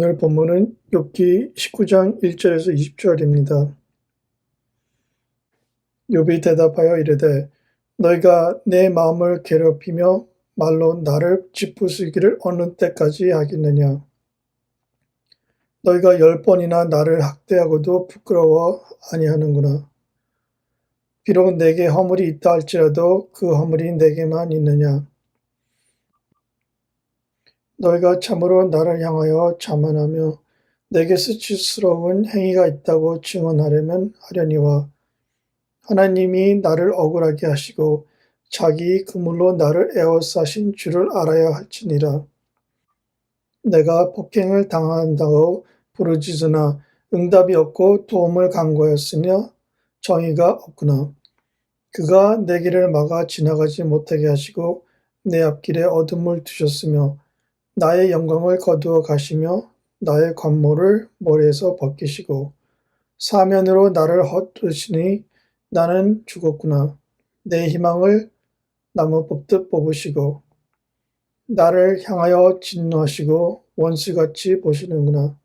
오늘 본문은 욥기 19장 1절에서 20절입니다. 욥이 대답하여 이르되 너희가 내 마음을 괴롭히며 말로 나를 짚부수기를 어느 때까지 하겠느냐? 너희가 열 번이나 나를 학대하고도 부끄러워 아니하는구나. 비록 내게 허물이 있다 할지라도 그 허물이 내게만 있느냐 너희가 참으로 나를 향하여 자만하며 내게 수치스러운 행위가 있다고 증언하려면 하려니와 하나님이 나를 억울하게 하시고 자기 그물로 나를 에워싸신 줄을 알아야 할지니라. 내가 폭행을 당한다고 부르짖으나 응답이 없고 도움을 간구하였으며 정의가 없구나. 그가 내 길을 막아 지나가지 못하게 하시고 내 앞길에 어둠을 두셨으며 나의 영광을 거두어 가시며 나의 관모를 머리에서 벗기시고 사면으로 나를 헛으시니 나는 죽었구나. 내 희망을 나무 뽑듯 뽑으시고 나를 향하여 진노하시고 원수같이 보시는구나.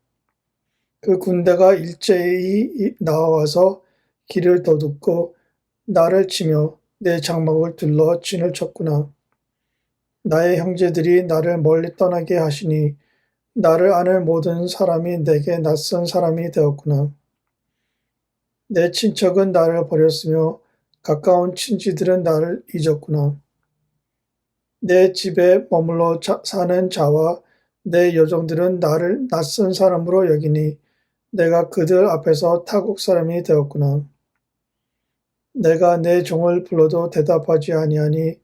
그 군대가 일제히 나와서 길을 도둑고 나를 치며 내 장막을 둘러 진을 쳤구나. 나의 형제들이 나를 멀리 떠나게 하시니 나를 아는 모든 사람이 내게 낯선 사람이 되었구나. 내 친척은 나를 버렸으며 가까운 친지들은 나를 잊었구나. 내 집에 머물러 자- 사는 자와 내 여종들은 나를 낯선 사람으로 여기니 내가 그들 앞에서 타국 사람이 되었구나. 내가 내 종을 불러도 대답하지 아니하니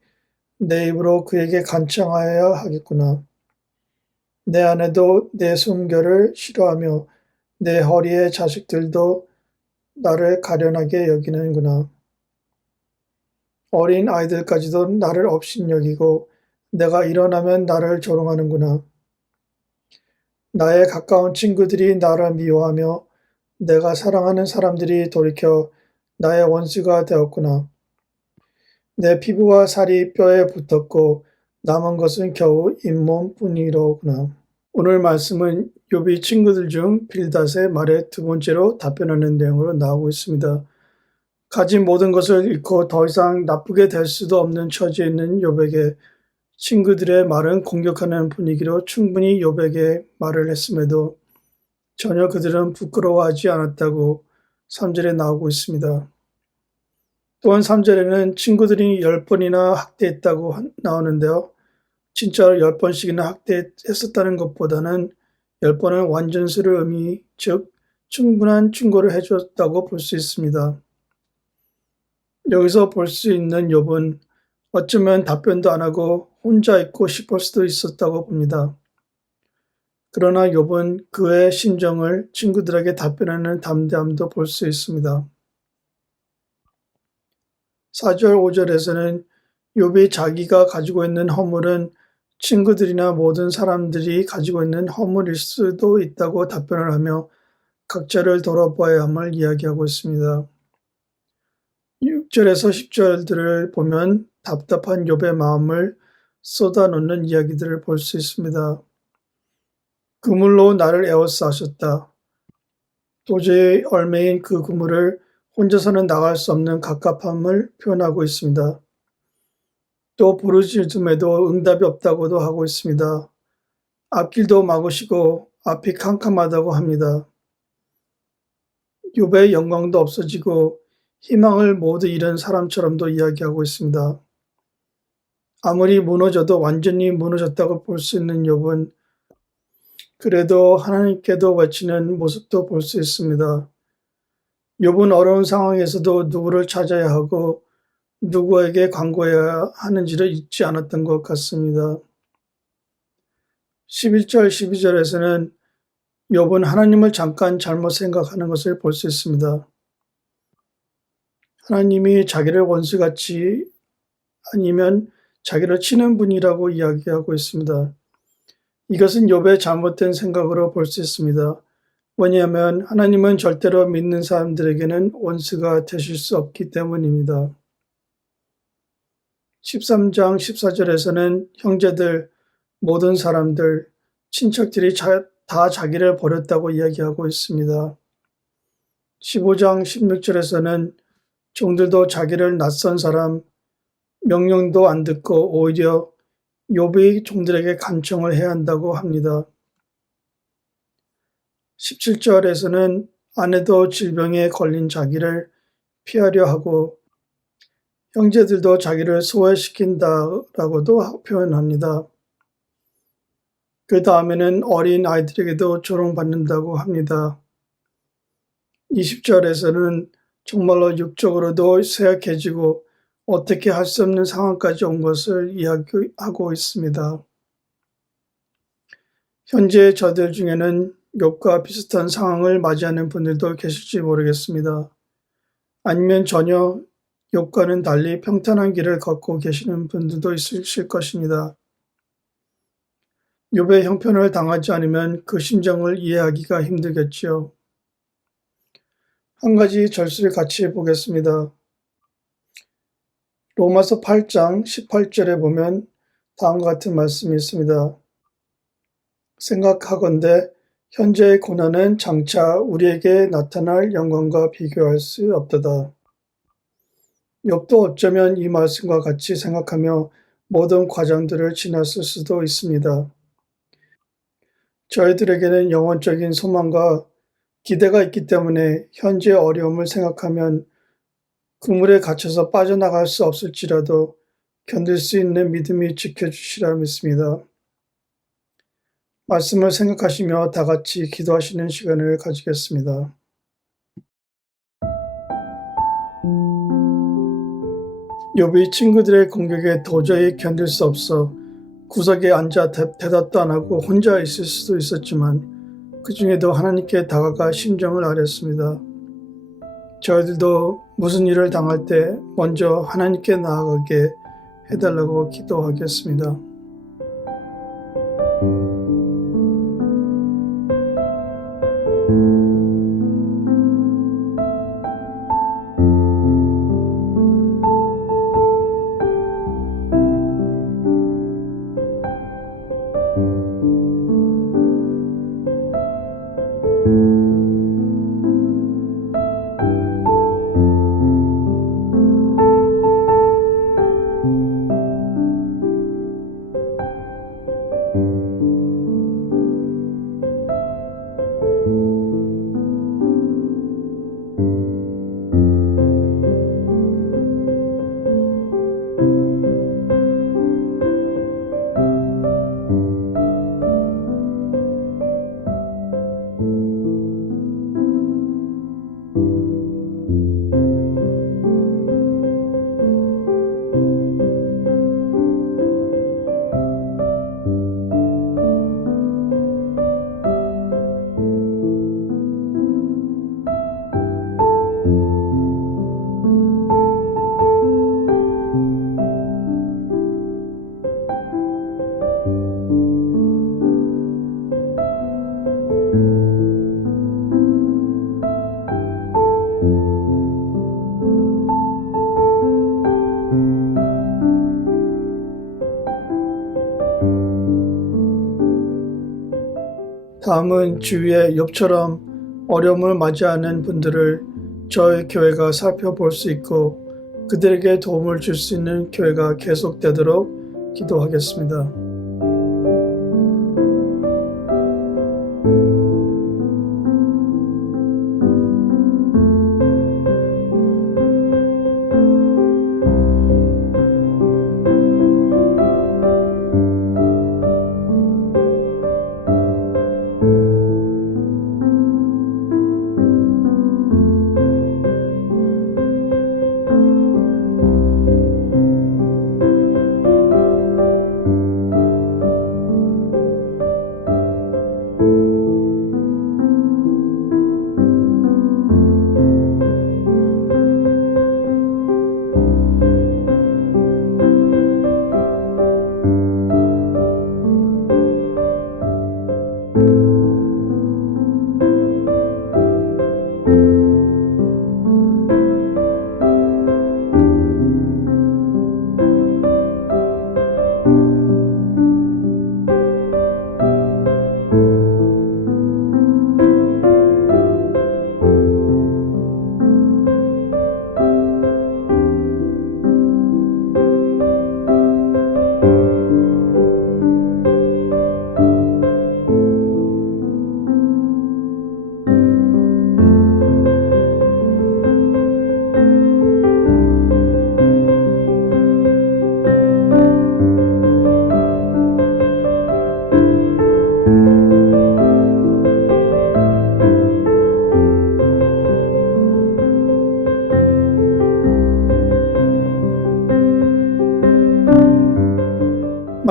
내 입으로 그에게 간청하여야 하겠구나. 내 아내도 내 순결을 싫어하며 내 허리의 자식들도 나를 가련하게 여기는구나. 어린 아이들까지도 나를 업신여기고 내가 일어나면 나를 조롱하는구나. 나의 가까운 친구들이 나를 미워하며 내가 사랑하는 사람들이 돌이켜 나의 원수가 되었구나. 내 피부와 살이 뼈에 붙었고 남은 것은 겨우 잇몸뿐이로구나. 오늘 말씀은 욥이 친구들 중 빌닷의 말에 두 번째로 답변하는 내용으로 나오고 있습니다. 가진 모든 것을 잃고 더 이상 나쁘게 될 수도 없는 처지에 있는 욥에게 친구들의 말은 공격하는 분위기로 충분히 욥에게 말을 했음에도 전혀 그들은 부끄러워하지 않았다고 3절에 나오고 있습니다. 또한 3절에는 친구들이 10번이나 학대했다고 한- 나오는데요. 진짜 10번씩이나 학대했었다는 것보다는 10번은 완전수를 의미, 즉 충분한 충고를 해줬다고 볼 수 있습니다. 여기서 볼 수 있는 욥은 어쩌면 답변도 안 하고 혼자 있고 싶을 수도 있었다고 봅니다. 그러나 욥은 그의 심정을 친구들에게 답변하는 담대함도 볼 수 있습니다. 4절, 5절에서는 욥이 자기가 가지고 있는 허물은 친구들이나 모든 사람들이 가지고 있는 허물일 수도 있다고 답변을 하며 각자를 돌아보아야 함을 이야기하고 있습니다. 6절에서 10절들을 보면 답답한 욥의 마음을 쏟아놓는 이야기들을 볼 수 있습니다. 그물로 나를 에워싸셨다. 도저히 얼매인 그 그물을 혼자서는 나갈 수 없는 갑갑함을 표현하고 있습니다. 또 부르짖음에도 응답이 없다고도 하고 있습니다. 앞길도 막으시고 앞이 캄캄하다고 합니다. 욥의 영광도 없어지고 희망을 모두 잃은 사람처럼도 이야기하고 있습니다. 아무리 무너져도 완전히 무너졌다고 볼 수 있는 욥은 그래도 하나님께도 외치는 모습도 볼 수 있습니다. 욥은 어려운 상황에서도 누구를 찾아야 하고 누구에게 광고해야 하는지를 잊지 않았던 것 같습니다. 11절, 12절에서는 욥은 하나님을 잠깐 잘못 생각하는 것을 볼 수 있습니다. 하나님이 자기를 원수같이 아니면 자기를 치는 분이라고 이야기하고 있습니다. 이것은 욥의 잘못된 생각으로 볼 수 있습니다. 왜냐하면 하나님은 절대로 믿는 사람들에게는 원수가 되실 수 없기 때문입니다. 13장 14절에서는 형제들, 모든 사람들, 친척들이 자, 다 자기를 버렸다고 이야기하고 있습니다. 15장 16절에서는 종들도 자기를 낯선 사람, 명령도 안 듣고 오히려 욥이 종들에게 간청을 해야 한다고 합니다. 17절에서는 아내도 질병에 걸린 자기를 피하려 하고 형제들도 자기를 소외시킨다라고도 표현합니다. 그 다음에는 어린 아이들에게도 조롱받는다고 합니다. 20절에서는 정말로 육적으로도 쇠약해지고 어떻게 할 수 없는 상황까지 온 것을 이야기하고 있습니다. 현재 저들 중에는 욥과 비슷한 상황을 맞이하는 분들도 계실지 모르겠습니다. 아니면 전혀 욥과는 달리 평탄한 길을 걷고 계시는 분들도 있으실 것입니다. 욥의 형편을 당하지 않으면 그 심정을 이해하기가 힘들겠지요. 한 가지 절수를 같이 보겠습니다. 로마서 8장 18절에 보면 다음과 같은 말씀이 있습니다. 생각하건대 현재의 고난은 장차 우리에게 나타날 영광과 비교할 수 없도다. 욥도 어쩌면 이 말씀과 같이 생각하며 모든 과정들을 지났을 수도 있습니다. 저희들에게는 영원적인 소망과 기대가 있기 때문에 현재 어려움을 생각하면 그물에 갇혀서 빠져나갈 수 없을지라도 견딜 수 있는 믿음이 지켜주시라 믿습니다. 말씀을 생각하시며 다 같이 기도하시는 시간을 가지겠습니다. 욥이 친구들의 공격에 도저히 견딜 수 없어 구석에 앉아 대, 대답도 안 하고 혼자 있을 수도 있었지만 그 중에도 하나님께 다가가 심정을 아렸습니다. 저희들도 무슨 일을 당할 때 먼저 하나님께 나아가게 해달라고 기도하겠습니다. 다음은 주위에 욥처럼 어려움을 맞이하는 분들을 저희 교회가 살펴볼 수 있고 그들에게 도움을 줄 수 있는 교회가 계속되도록 기도하겠습니다.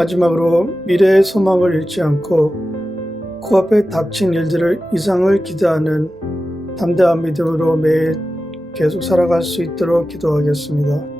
마지막으로 미래의 소망을 잃지 않고 코앞에 닥친 일들을 이상을 기대하는 담대한 믿음으로 매일 계속 살아갈 수 있도록 기도하겠습니다.